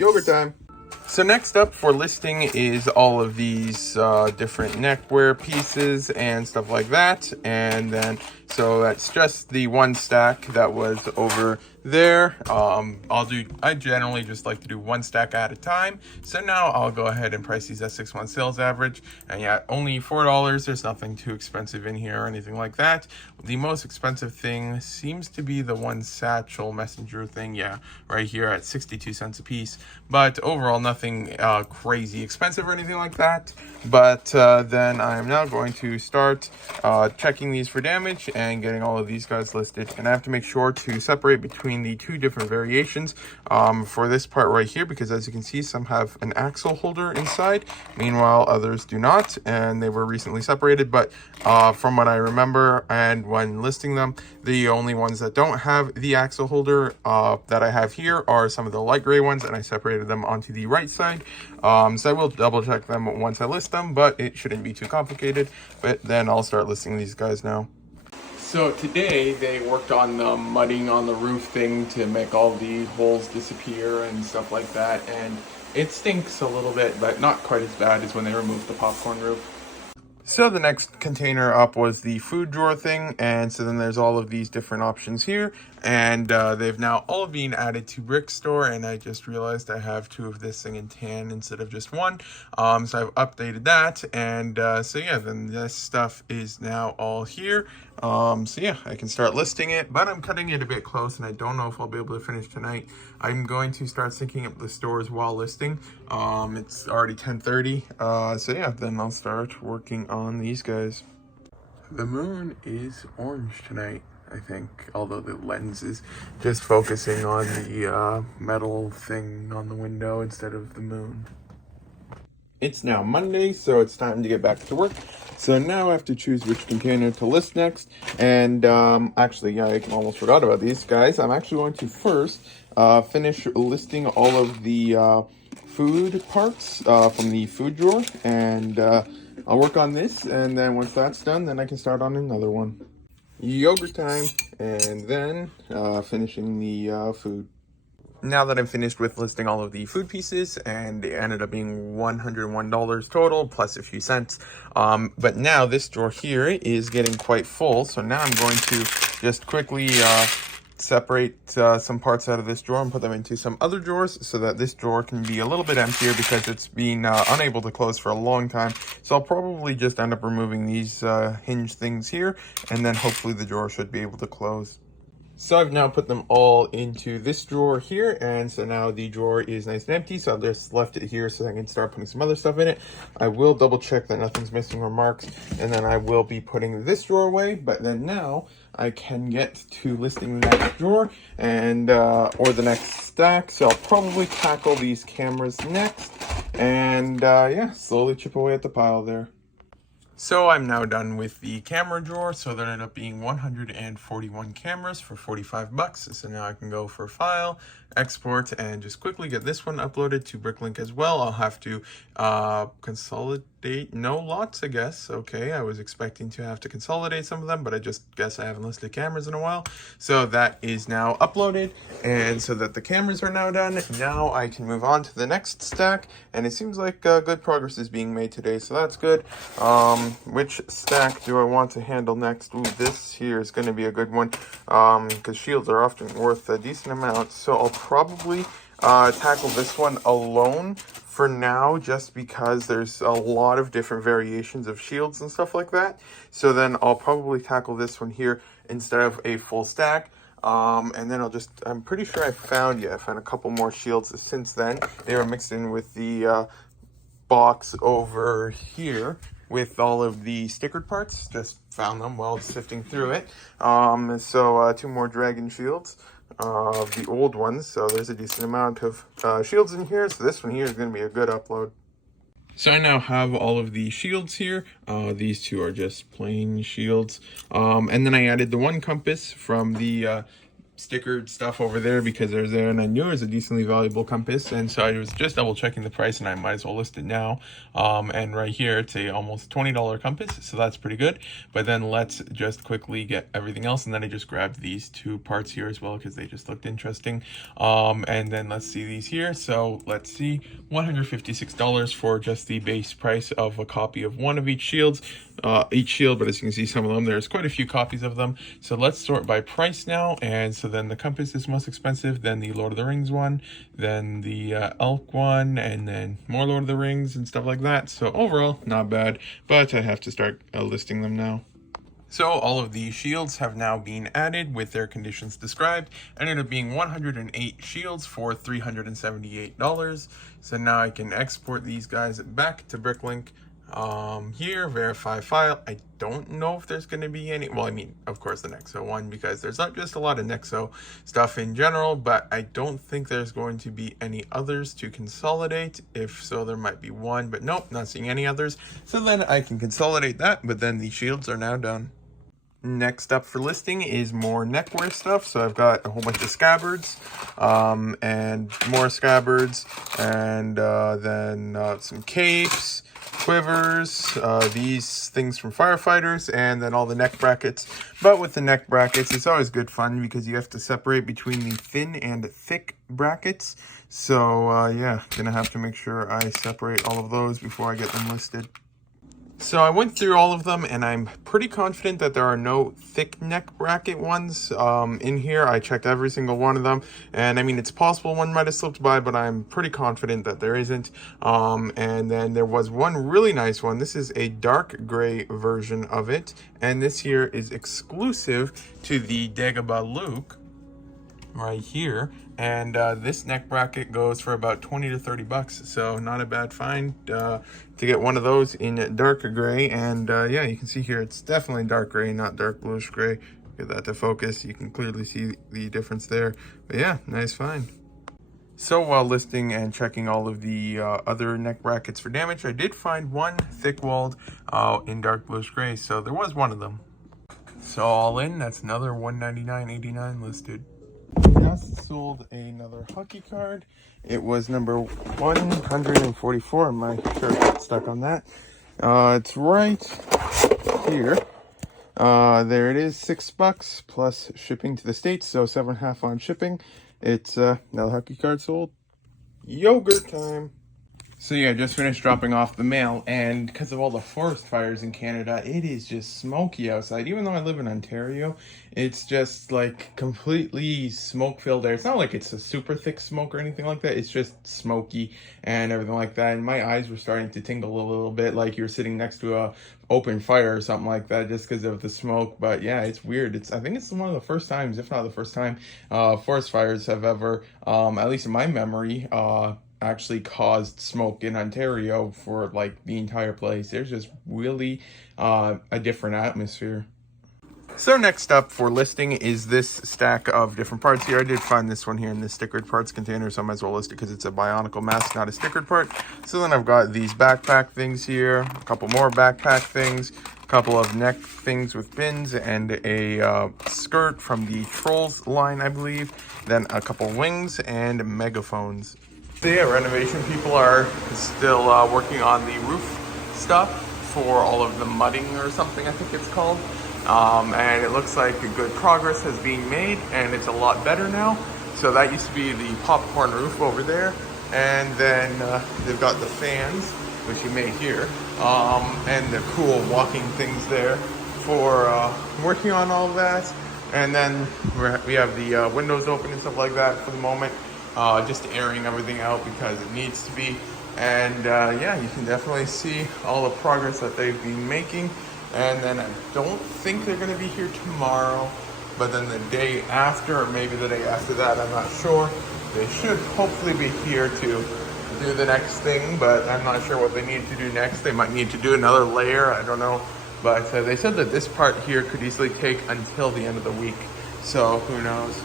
Yogurt time. So next up for listing is all of these different neckwear pieces and stuff like that. And then, so that's just the one stack that was over there. I generally just like to do one stack at a time. So now I'll go ahead and price these at 6-month sales average. And yeah, only $4. There's nothing too expensive in here or anything like that. The most expensive thing seems to be the one satchel messenger thing. Yeah, right here at 62 cents a piece. But overall, nothing crazy expensive or anything like that. But then I'm now going to start checking these for damage and getting all of these guys listed. And I have to make sure to separate between the two different variations for this part right here, because as you can see, some have an axle holder inside, meanwhile others do not, and they were recently separated. But from what I remember and when listing them, the only ones that don't have the axle holder that I have here are some of the light gray ones, and I separated them onto the right side. So I will double check them once I list them, but it shouldn't be too complicated. But then I'll start listing these guys now. So today they worked on the mudding on the roof thing to make all the holes disappear and stuff like that. And it stinks a little bit, but not quite as bad as when they removed the popcorn roof. So the next container up was the food drawer thing, and so then there's all of these different options here, and they've now all been added to Brick Store, and I just realized I have two of this thing in tan instead of just one, so I've updated that, and so yeah, then this stuff is now all here. So yeah, I can start listing it, but I'm cutting it a bit close, and I don't know if I'll be able to finish tonight. I'm going to start syncing up the stores while listing. It's already 10:30, so yeah, then I'll start working on these guys. The moon is orange tonight, I think, although the lens is just focusing on the metal thing on the window instead of the moon. It's now Monday, so it's time to get back to work. So now I have to choose which container to list next. And actually, yeah, I almost forgot about these guys. I'm actually going to first finish listing all of the food parts from the food drawer. And I'll work on this. And then once that's done, then I can start on another one. Yogurt time. And then finishing the food. Now that I'm finished with listing all of the food pieces, and it ended up being $101 total, plus a few cents. But now this drawer here is getting quite full, so now I'm going to just quickly separate some parts out of this drawer and put them into some other drawers so that this drawer can be a little bit emptier because it's been unable to close for a long time. So I'll probably just end up removing these hinge things here, and then hopefully the drawer should be able to close. So I've now put them all into this drawer here, and so now the drawer is nice and empty, so I've just left it here so I can start putting some other stuff in it. I will double check that nothing's missing or marked, and then I will be putting this drawer away, but then now I can get to listing the next drawer and or the next stack. So I'll probably tackle these cameras next, and yeah, slowly chip away at the pile there. So I'm now done with the camera drawer, so there ended up being 141 cameras for 45 bucks. So now I can go for file, export, and just quickly get this one uploaded to Bricklink as well. I'll have to consolidate, no lots, I guess. Okay, I was expecting to have to consolidate some of them, but I just guess I haven't listed cameras in a while. So that is now uploaded, and so that the cameras are now done, now I can move on to the next stack, and it seems like good progress is being made today, so that's good. Which stack do I want to handle next? Ooh, this here is going to be a good one, because shields are often worth a decent amount, so I'll probably tackle this one alone for now, just because there's a lot of different variations of shields and stuff like that. So then I'll probably tackle this one here instead of a full stack. And then I'm pretty sure I found a couple more shields since then. They were mixed in with the box over here with all of the stickered parts. Just found them while sifting through it. So two more dragon shields of the old ones. So there's a decent amount of shields in here. So this one here is going to be a good upload. So I now have all of the shields here. These two are just plain shields. And then I added the one compass from the stickered stuff over there because they're there, and I knew it was a decently valuable compass, and so I was just double checking the price, and I might as well list it now. And right here it's a almost $20 compass, so that's pretty good. But then let's just quickly get everything else, and then I just grabbed these two parts here as well because they just looked interesting. And then let's see these here. So let's see, $156 for just the base price of a copy of one of each shield, but as you can see, some of them, there's quite a few copies of them. So let's sort by price now. And so then the compass is most expensive, then the Lord of the Rings one, then the elk one, and then more Lord of the Rings and stuff like that. So overall, not bad, but I have to start listing them now. So all of these shields have now been added with their conditions described, and ended up being 108 shields for $378. So now I can export these guys back to Bricklink. Here, verify file. I don't know if there's going to be any, well, I mean, of course the Nexo one, because there's not just a lot of Nexo stuff in general, but I don't think there's going to be any others to consolidate. If so, there might be one, but nope, not seeing any others. So then I can consolidate that, but then the shields are now done. Next up for listing is more neckwear stuff. So I've got a whole bunch of scabbards, and more scabbards, and then some capes, quivers, these things from firefighters, and then all the neck brackets. But with the neck brackets, it's always good fun because you have to separate between the thin and thick brackets. So yeah, gonna have to make sure I separate all of those before I get them listed. So I went through all of them, and I'm pretty confident that there are no thick neck bracket ones in here. I checked every single one of them, and I mean, it's possible one might have slipped by, but I'm pretty confident that there isn't. And then there was one really nice one. This is a dark gray version of it, and this here is exclusive to the Dagobah Luke right here. And this neck bracket goes for about 20 to 30 bucks, so not a bad find to get one of those in darker gray. And yeah, you can see here it's definitely dark gray, not dark bluish gray. Get that to focus, you can clearly see the difference there. But yeah, nice find. So while listing and checking all of the other neck brackets for damage, I did find one thick-walled in dark bluish gray, so there was one of them. So all in, that's another $199.89 listed. Just sold another hockey card. It was number 144. My shirt got stuck on that. It's right here. There it is, $6 plus shipping to the States, so $7.50 on shipping. It's another hockey card sold. Yogurt time. So yeah, just finished dropping off the mail, and because of all the forest fires in Canada, it is just smoky outside. Even though I live in Ontario, it's just like completely smoke-filled air. It's not like it's a super thick smoke or anything like that. It's just smoky and everything like that. And my eyes were starting to tingle a little bit, like you're sitting next to a open fire or something like that, just because of the smoke. But yeah, it's weird. I think it's one of the first times, if not the first time, forest fires have ever, at least in my memory, actually caused smoke in Ontario for like the entire place. There's just really a different atmosphere. So next up for listing is this stack of different parts here. I did find this one here in the stickered parts container, so I might as well list it because it's a Bionicle mask, not a stickered part. So then I've got these backpack things here, a couple more backpack things, a couple of neck things with pins, and a skirt from the Trolls line, I believe. Then a couple wings and megaphones. So yeah, renovation people are still working on the roof stuff for all of the mudding or something, I think it's called. And it looks like a good progress has been made, and it's a lot better now. So that used to be the popcorn roof over there. And then they've got the fans, which you may hear, and the cool walking things there for working on all of that. And then we have the windows open and stuff like that for the moment. Just airing everything out because it needs to be. And yeah, you can definitely see all the progress that they've been making. And then I don't think they're going to be here tomorrow, but then the day after, or maybe the day after that, I'm not sure. They should hopefully be here to do the next thing, but I'm not sure what they need to do next. They might need to do another layer, I don't know. But they said that this part here could easily take until the end of the week, so who knows.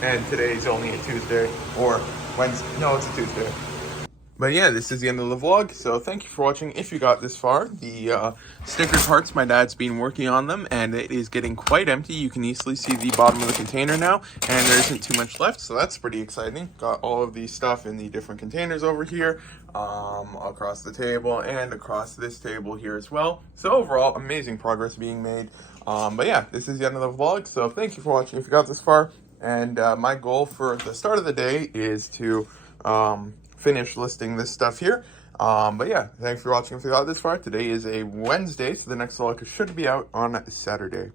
And today's only a Tuesday, or Wednesday. No, it's a Tuesday. But yeah, this is the end of the vlog, so thank you for watching. If you got this far, the sticker parts, my dad's been working on them, and it is getting quite empty. You can easily see the bottom of the container now, and there isn't too much left, so that's pretty exciting. Got all of the stuff in the different containers over here, across the table, and across this table here as well. So overall, amazing progress being made. But yeah, this is the end of the vlog, so thank you for watching if you got this far. And my goal for the start of the day is to finish listing this stuff here. But yeah, thanks for watching if you got this far. Today is a Wednesday, so the next vlog should be out on Saturday.